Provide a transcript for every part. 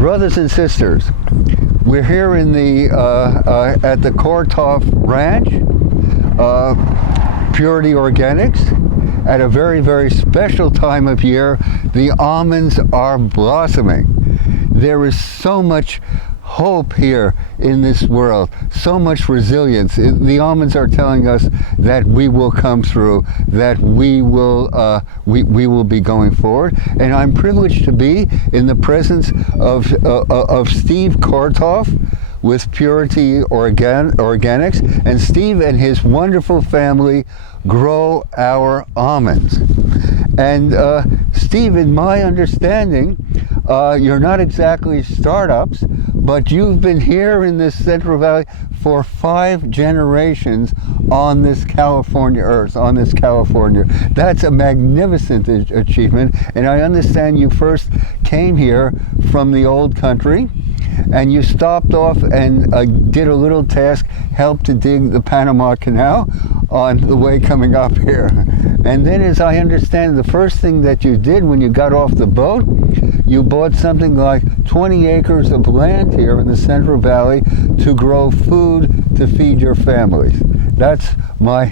Brothers and sisters, we're here in the at the Koretoff Ranch, Purity Organics, at a very, very special time of year. The almonds are blossoming. There is so much hope here in this world, so much resilience. The almonds are telling us that we will come through, that we will be going forward. And I'm privileged to be in the presence of Steve Koretoff with Purity Organics, and Steve and his wonderful family grow our almonds. And Steve, in my understanding, you're not exactly startups, but you've been here in this Central Valley for 5 generations on this California earth, on this California. That's a magnificent achievement, and I understand you first came here from the old country, and you stopped off and did a little task, helped to dig the Panama Canal on the way coming up here. And then, as I understand, the first thing that you did when you got off the boat, you bought something like 20 acres of land here in the Central Valley to grow food to feed your families. That's my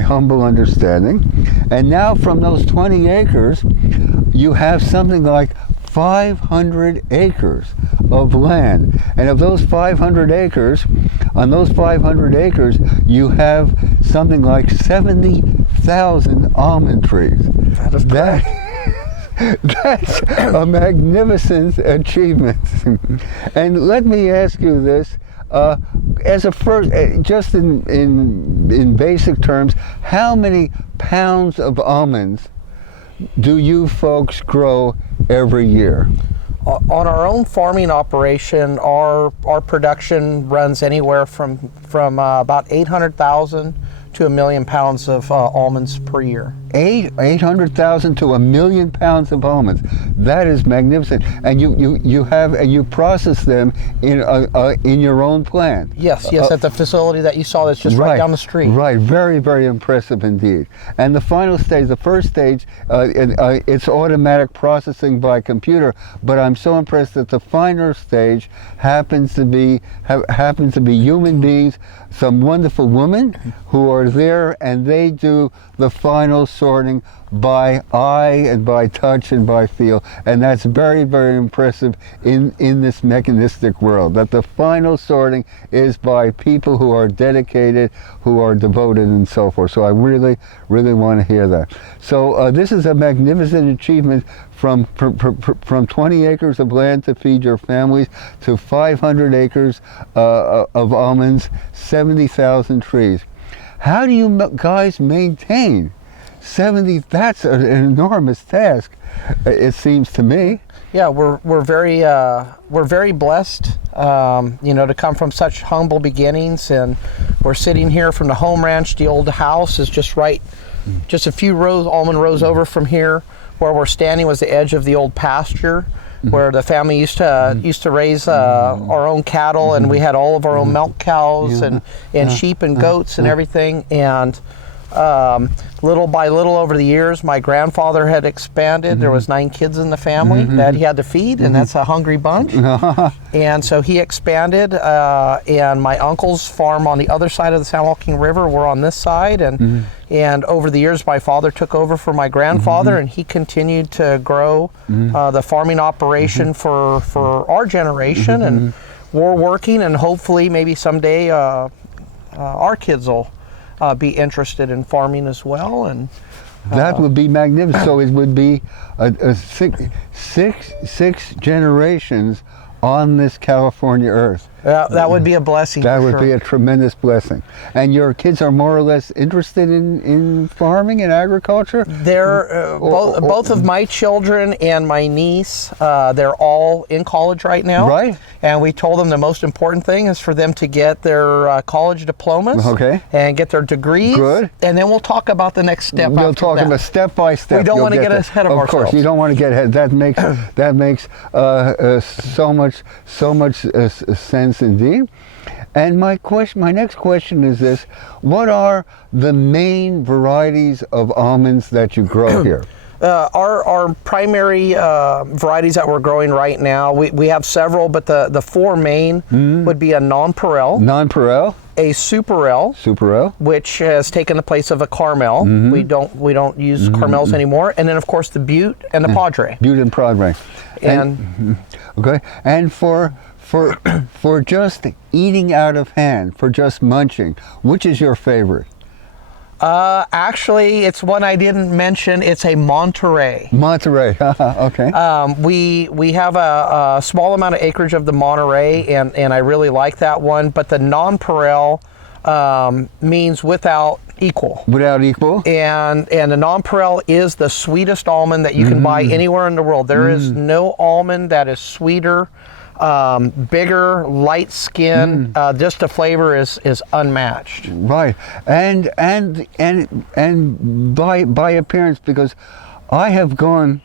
humble understanding. And now from those 20 acres, you have something like 500 acres of land. And of those 500 acres, on those 500 acres, you have something like 70,000 almond trees. That is correct. That's a magnificent achievement. And let me ask you this, as a first, just in basic terms, how many pounds of almonds do you folks grow every year? On our own farming operation, our production runs anywhere from about 800,000 to 1 million pounds of almonds per year. 800,000 to 1 million pounds of almonds. That is magnificent. And you process them in your own plant. Yes, at the facility that you saw that's just right down the street. Right, very, very impressive indeed. And the final stage, the first stage, it's automatic processing by computer, but I'm so impressed that the final stage happens to be human beings, some wonderful women who are there, and they do the final sorting by eye and by touch and by feel, and that's very, very impressive in this mechanistic world, that the final sorting is by people who are dedicated, who are devoted, and so forth. So I really, really want to hear that. So this is a magnificent achievement from 20 acres of land to feed your families to 500 acres of almonds, 70,000 trees. How do you guys maintain 70? That's an enormous task, it seems to me. Yeah, we're very blessed, to come from such humble beginnings, and we're sitting here from the home ranch. The old house is just a few almond rows over from here. Where we're standing was the edge of the old pasture, where the family used to raise our own cattle, and we had all of our own milk cows and sheep and goats and everything. And little by little over the years, my grandfather had expanded. There was 9 kids in the family that he had to feed, and that's a hungry bunch. And so he expanded, and my uncle's farm on the other side of the San Joaquin River were on this side, and over the years my father took over for my grandfather, and he continued to grow the farming operation for our generation, and we're working, and hopefully maybe someday our kids will be interested in farming as well. And that would be magnificent. So it would be six generations on this California earth. That would be a blessing. That would be a tremendous blessing. And your kids are more or less interested in farming and agriculture? They're both of my children and my niece, they're all in college right now. Right. And we told them the most important thing is for them to get their college diplomas. Okay. And get their degrees. Good. And then we'll talk about the next step. We'll talk about step by step. We don't want to get ahead of ourselves. Of course, you don't want to get ahead. That makes so much sense indeed. And my next question is this: what are the main varieties of almonds that you grow here? Our primary varieties that we're growing right now, we have several, but the four main would be a nonpareil, a superel, which has taken the place of a Carmel. We don't use Carmels anymore, and then of course the Butte and the Padre. Butte and Padre. And okay, and for just eating out of hand, for just munching, which is your favorite? Actually, it's one I didn't mention. It's a Monterey. Monterey, okay. We have a small amount of acreage of the Monterey, and I really like that one. But the nonpareil means without equal. Without equal. And the nonpareil is the sweetest almond that you can buy anywhere in the world. There is no almond that is sweeter, bigger, light skin. Just the flavor is unmatched. Right, and by appearance, because I have gone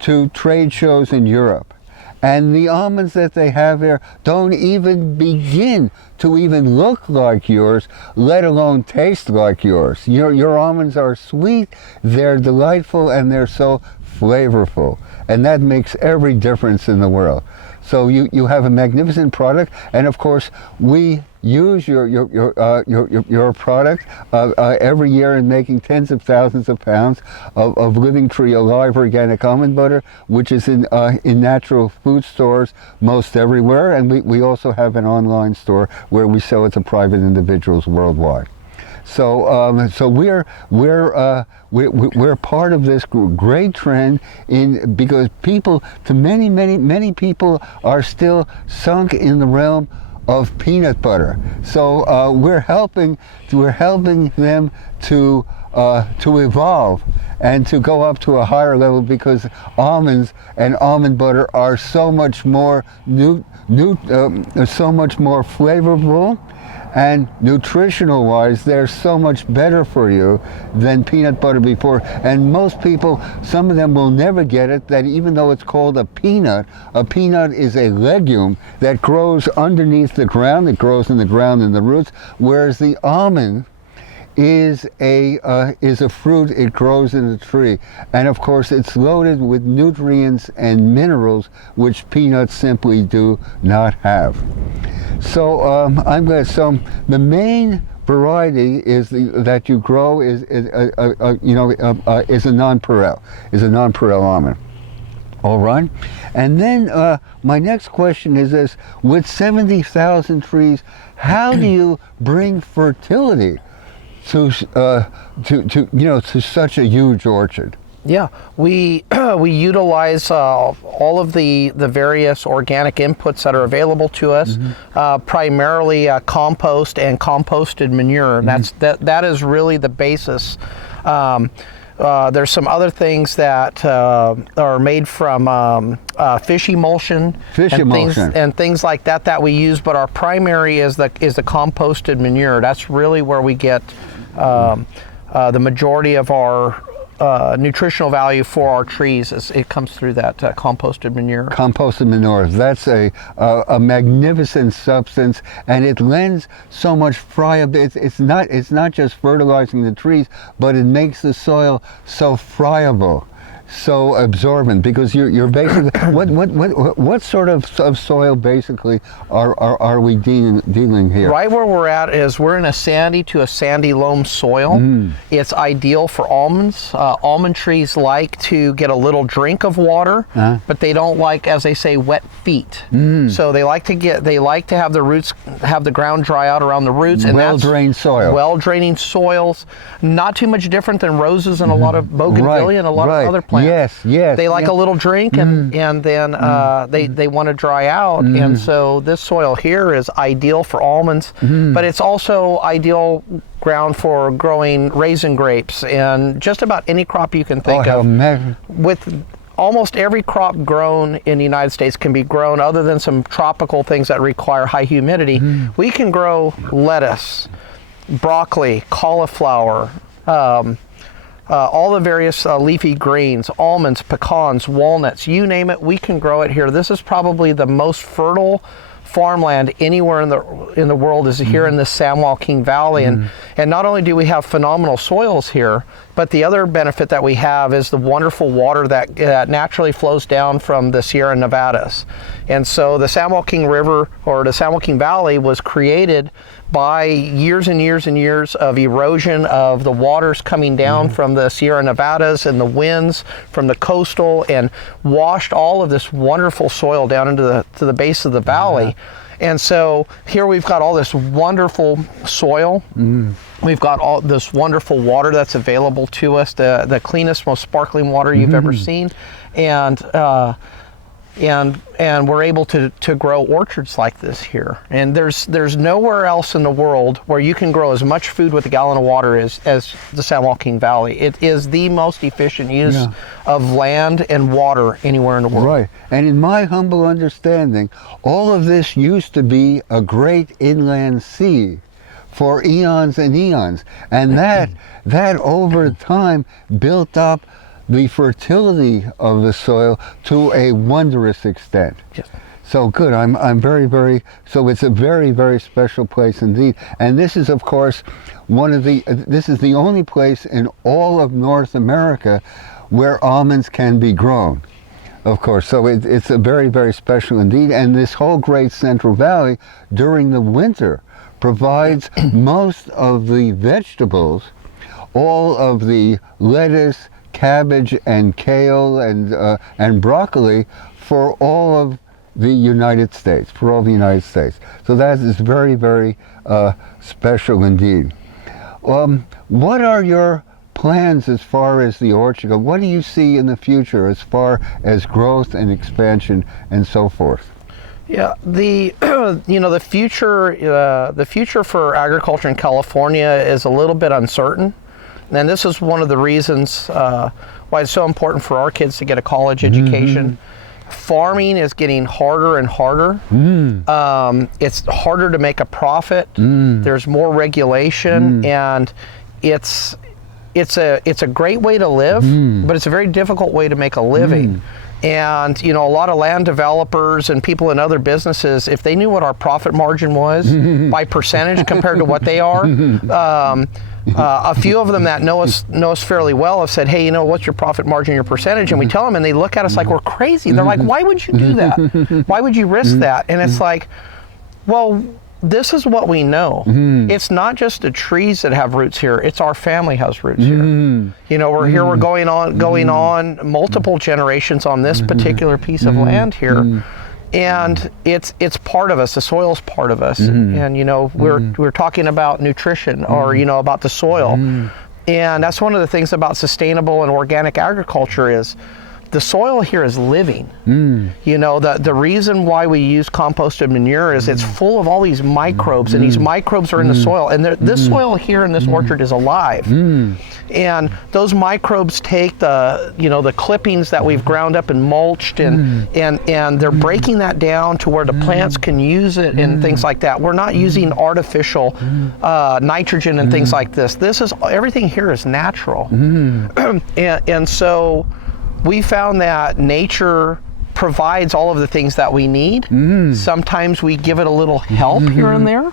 to trade shows in Europe, and the almonds that they have there don't even begin to even look like yours, let alone taste like yours. Your almonds are sweet, they're delightful, and they're so flavorful, and that makes every difference in the world. So you have a magnificent product, and of course we use your product every year in making tens of thousands of pounds of Living Tree Alive organic almond butter, which is in natural food stores most everywhere, and we also have an online store where we sell it to private individuals worldwide. So so we're part of this great trend because many people are still sunk in the realm of peanut butter. So we're helping them to evolve and to go up to a higher level, because almonds and almond butter are so much more so much more flavorful. And nutritional wise, they're so much better for you than peanut butter before. And most people, some of them will never get it, that even though it's called a peanut is a legume that grows underneath the ground. It grows in the ground in the roots, whereas the almond is a fruit. It grows in a tree, and of course it's loaded with nutrients and minerals which peanuts simply do not have. So so the main variety that you grow is a nonpareil almond. All right, and then my next question is this: with 70,000 trees, how do you bring fertility to such a huge orchard? Yeah, we utilize all of the various organic inputs that are available to us, primarily compost and composted manure. That is really the basis. There's some other things that are made from fish emulsion, and things like that we use. But our primary is the composted manure. That's really where we get the majority of our nutritional value for our trees. It comes through that composted manure. Composted manure, that's a magnificent substance, and it lends so much friability. It's not just fertilizing the trees, but it makes the soil so friable, so absorbent, because you're basically what sort of soil basically are we dealing here? Right where we're at is we're in a sandy to a sandy loam soil. It's ideal for almonds. Almond trees like to get a little drink of water, but they don't like, as they say, wet feet. So they like to have the roots, have the ground dry out around the roots, and well-drained soil. Well-draining soils, not too much different than roses and a lot of bougainvillea and a lot of other plants. Yes. They like a little drink, and then they want to dry out, and so this soil here is ideal for almonds, but it's also ideal ground for growing raisin grapes and just about any crop you can think of. With almost every crop grown in the United States can be grown, other than some tropical things that require high humidity. We can grow lettuce, broccoli, cauliflower, all the various leafy greens, almonds, pecans, walnuts, you name it, we can grow it here. This is probably the most fertile farmland anywhere in the world is here in the San Joaquin Valley. And not only do we have phenomenal soils here, but the other benefit that we have is the wonderful water that naturally flows down from the Sierra Nevadas. And so the San Joaquin River, or the San Joaquin Valley, was created by years and years and years of erosion of the waters coming down from the Sierra Nevadas and the winds from the coastal, and washed all of this wonderful soil down into the base of the valley. And so here we've got all this wonderful soil. We've got all this wonderful water that's available to us, the cleanest, most sparkling water you've ever seen. And we're able to grow orchards like this here. And there's nowhere else in the world where you can grow as much food with a gallon of water as the San Joaquin Valley. It is the most efficient use of land and water anywhere in the world. Right. And in my humble understanding, all of this used to be a great inland sea for eons and eons. And that over time built up the fertility of the soil to a wondrous extent. Yes. So good. I'm very, very, so it's a very, very special place indeed. And this is, of course, this is the only place in all of North America where almonds can be grown, of course. So it's a very, very special indeed. And this whole great Central Valley during the winter provides most of the vegetables, all of the lettuce, cabbage and kale and broccoli for all of the United States, So that is very, very special indeed. What are your plans as far as the orchard goes? What do you see in the future as far as growth and expansion and so forth? Yeah, the future for agriculture in California is a little bit uncertain. And this is one of the reasons why it's so important for our kids to get a college education. Farming is getting harder and harder. It's harder to make a profit. There's more regulation, and it's a great way to live, but it's a very difficult way to make a living. And a lot of land developers and people in other businesses, if they knew what our profit margin was by percentage compared to what they are, a few of them that know us fairly well have said, hey, what's your profit margin, your percentage? And we tell them, and they look at us like we're crazy. They're like, why would you do that? Why would you risk that? And it's like, well, this is what we know. It's not just the trees that have roots here. It's our family has roots here. We're here. We're going on multiple generations on this particular piece of land here. And it's part of us. The soil's part of us. And we're talking about nutrition, or about the soil. And that's one of the things about sustainable and organic agriculture is the soil here is living. The reason why we use composted manure is it's full of all these microbes, and these microbes are in the soil, and this soil here in this orchard is alive. And those microbes take the clippings that we've ground up and mulched, and they're breaking that down to where the plants can use it and things like that. We're not using artificial nitrogen and things like this. Everything here is natural. And so we found that nature provides all of the things that we need. Sometimes we give it a little help here and there,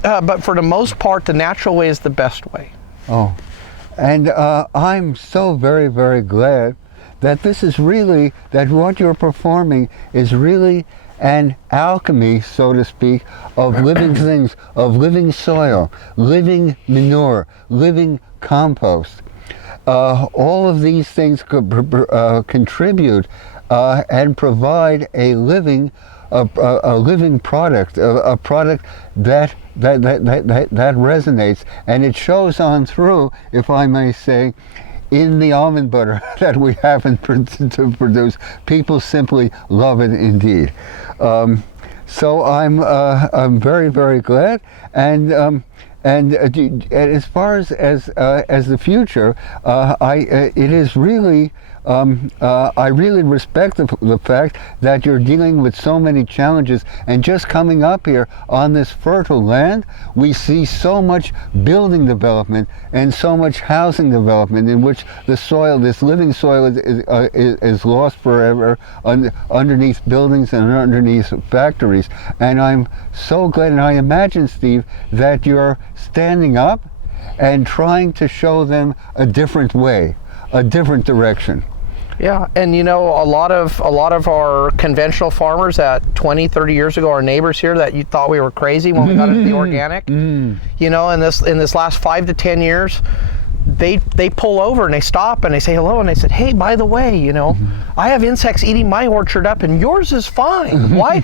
but for the most part, the natural way is the best way. Oh, and I'm so very, very glad that this is really, that what you're performing is really an alchemy, so to speak, of living things, of living soil, living manure, living compost. All of these things could contribute and provide a living product, a product that resonates, and it shows on through, if I may say, in the almond butter that we happen to produce. People simply love it indeed. So I'm very, very glad, and And as far as the future, it is really. I really respect the fact that you're dealing with so many challenges, and just coming up here on this fertile land, we see so much building development and so much housing development in which the soil, this living soil, is lost forever underneath buildings and underneath factories. And I'm so glad, and I imagine, Steve, that you're standing up and trying to show them a different way, a different direction. Yeah, and you know, a lot of our conventional farmers that 20, 30 years ago, our neighbors here that you thought we were crazy when we got into the organic, you know, in this last 5 to 10 years, they pull over and they stop and they say hello and they said, hey, by the way, you know, I have insects eating my orchard up and yours is fine. Why?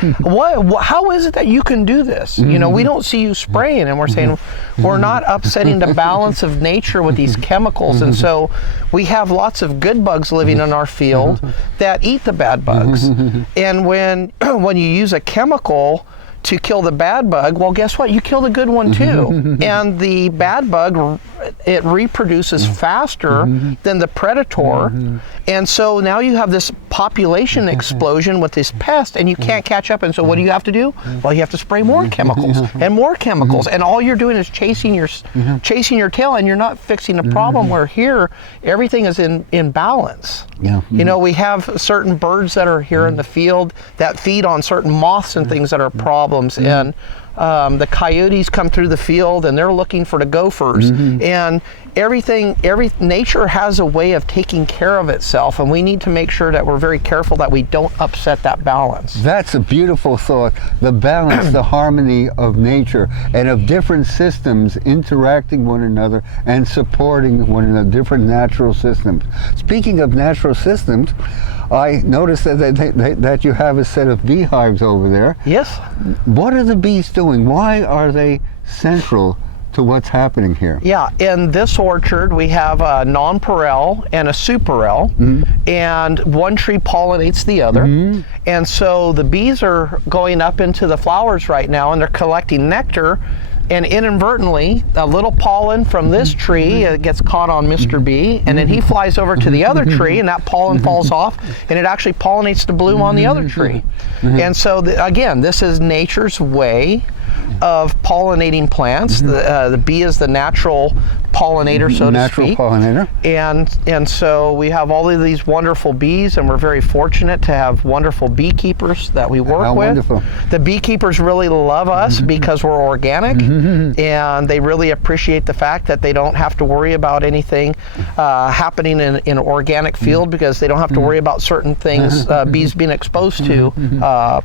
How is it that you can do this? You know, we don't see you spraying. And we're saying we're not upsetting the balance of nature with these chemicals. And so we have lots of good bugs living in our field that eat the bad bugs. And when you use a chemical to kill the bad bug, well, guess what? You kill the good one too. And the bad bug, it reproduces faster than the predator. And so now you have this population explosion with this pest and you can't catch up. And so what do you have to do? Well, you have to spray more chemicals and more chemicals. And all you're doing is chasing your tail, and you're not fixing the problem, where here, everything is in balance. Yeah. You know, we have certain birds that are here in the field that feed on certain moths and things that are problems. And the coyotes come through the field and they're looking for the gophers. And nature has a way of taking care of itself, and we need to make sure that we're very careful that we don't upset that balance. That's a beautiful thought. The balance, the harmony of nature and of different systems interacting one another and supporting one another, different natural systems. Speaking of natural systems, I noticed that you have a set of beehives over there. Yes. What are the bees doing? Why are they central to what's happening here? Yeah, in this orchard we have a nonpareil and a superel, and one tree pollinates the other. And so the bees are going up into the flowers right now and they're collecting nectar, and inadvertently a little pollen from this tree gets caught on Mr. Bee, and then he flies over to the other tree and that pollen falls off and it actually pollinates the bloom on the other tree. And so again, this is nature's way of pollinating plants. The bee is the natural pollinator, so to speak. Natural pollinator. And so we have all of these wonderful bees, and we're very fortunate to have wonderful beekeepers that we work with. Wonderful. The beekeepers really love us because we're organic, and they really appreciate the fact that they don't have to worry about anything happening in an organic field, because they don't have to worry about certain things, bees being exposed to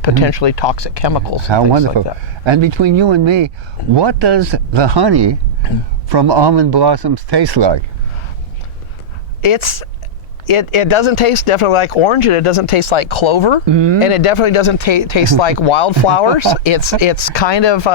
potentially toxic chemicals. How and things wonderful. like that. And between you and me, what does the honey from almond blossoms taste like? It doesn't taste definitely like orange, and it doesn't taste like clover, and it definitely doesn't taste like wildflowers. It's kind of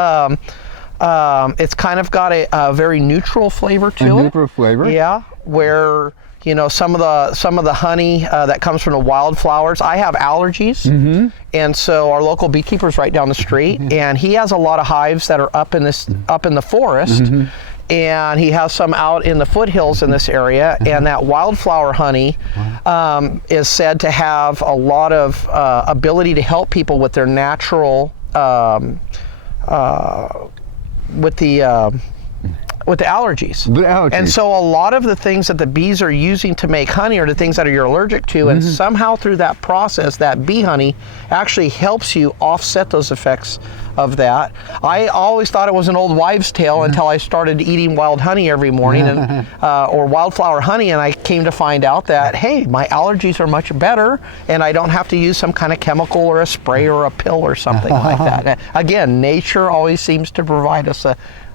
got a very neutral flavor to it. A neutral flavor. Yeah, where you know some of the honey that comes from the wildflowers. I have allergies, and so our local beekeeper's right down the street, and he has a lot of hives that are up in the forest. And he has some out in the foothills in this area, and that wildflower honey is said to have a lot of ability to help people with their natural, with the allergies. And so a lot of the things that the bees are using to make honey are the things that you're allergic to, and somehow through that process, that bee honey actually helps you offset those effects of that. I always thought it was an old wives' tale until I started eating wild honey every morning, and or wildflower honey, and I came to find out that, hey, my allergies are much better, and I don't have to use some kind of chemical or a spray or a pill or something like that. Again, nature always seems to provide us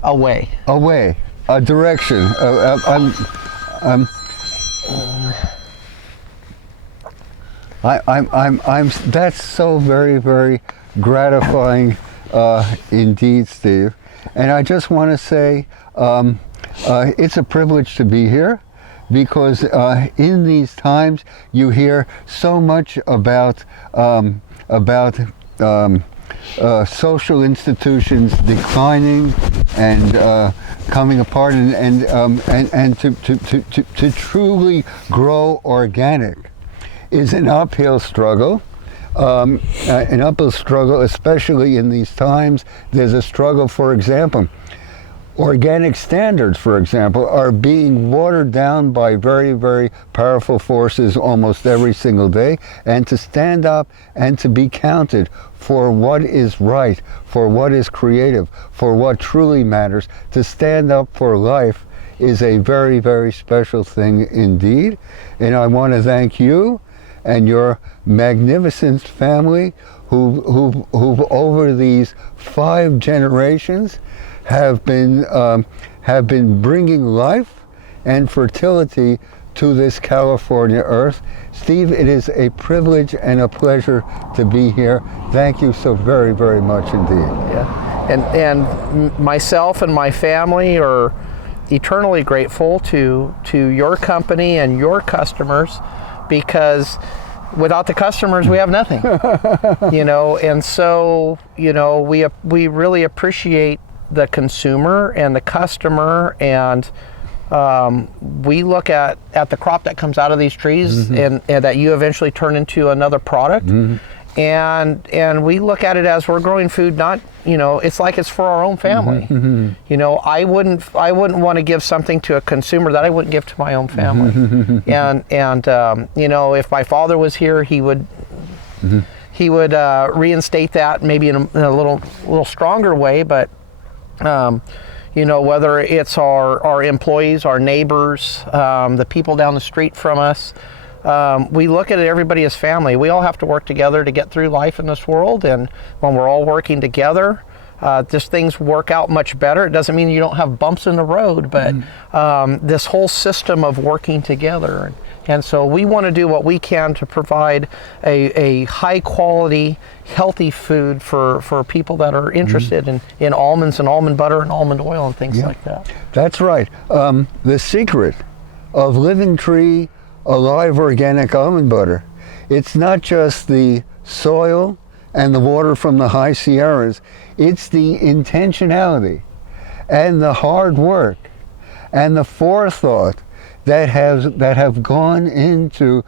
a way. A way, a direction. That's so very, very gratifying indeed, Steve. And I just want to say it's a privilege to be here, because in these times you hear so much about social institutions declining and coming apart, and to truly grow organic is an uphill struggle. An uphill struggle, especially in these times. There's a struggle, for example, organic standards, for example, are being watered down by very, very powerful forces almost every single day. And to stand up and to be counted for what is right, for what is creative, for what truly matters, to stand up for life is a very, very special thing indeed. And I want to thank you and your magnificent family who've over these 5 generations have been bringing life and fertility to this California earth. Steve, it is a privilege and a pleasure to be here. Thank you so very, very much indeed. Yeah, and myself and my family are eternally grateful to your company and your customers, because without the customers we have nothing. And so we really appreciate the consumer and the customer, and we look at the crop that comes out of these trees, and that you eventually turn into another product. And we look at it as we're growing food, not, it's like it's for our own family. I wouldn't want to give something to a consumer that I wouldn't give to my own family. And if my father was here, he would reinstate that maybe in a little stronger way. But whether it's our employees, our neighbors, the people down the street from us, we look at everybody as family. We all have to work together to get through life in this world, and when we're all working together, just things work out much better. It doesn't mean you don't have bumps in the road, but this whole system of working together. And so we want to do what we can to provide a high quality, healthy food for people that are interested in almonds and almond butter and almond oil and things like that. That's right. The secret of Living Tree Alive Organic Almond Butter, it's not just the soil and the water from the high Sierras, it's the intentionality and the hard work and the forethought that have gone into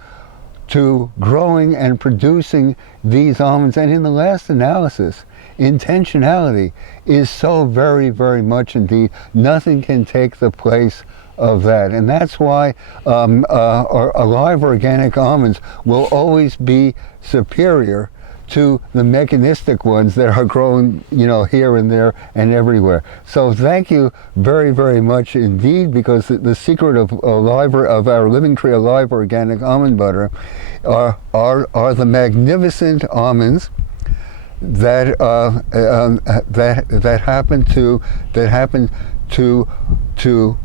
growing and producing these almonds. And in the last analysis, intentionality is so very, very much indeed. Nothing can take the place of that, and that's why our alive organic almonds will always be superior to the mechanistic ones that are grown, here and there and everywhere. So thank you very, very much indeed, because the secret of our Living Tree Alive Organic Almond Butter are the magnificent almonds that happen to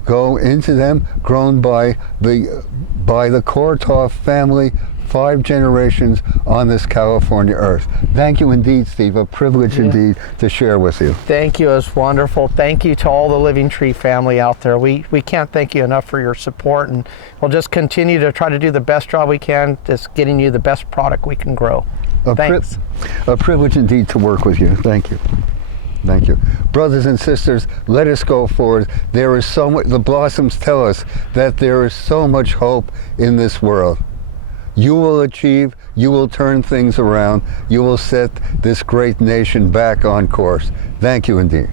go into them, grown by the Koretoff family, 5 generations on this California earth. Thank you indeed, Steve. A privilege indeed to share with you. Thank you. It's wonderful. Thank you to all the Living Tree family out there. We can't thank you enough for your support, and we'll just continue to try to do the best job we can, just getting you the best product we can grow. Thanks. A privilege indeed to work with you. Thank you. Thank you. Brothers and sisters, let us go forward. There is so much, the blossoms tell us that there is so much hope in this world. You will achieve, you will turn things around, you will set this great nation back on course. Thank you indeed.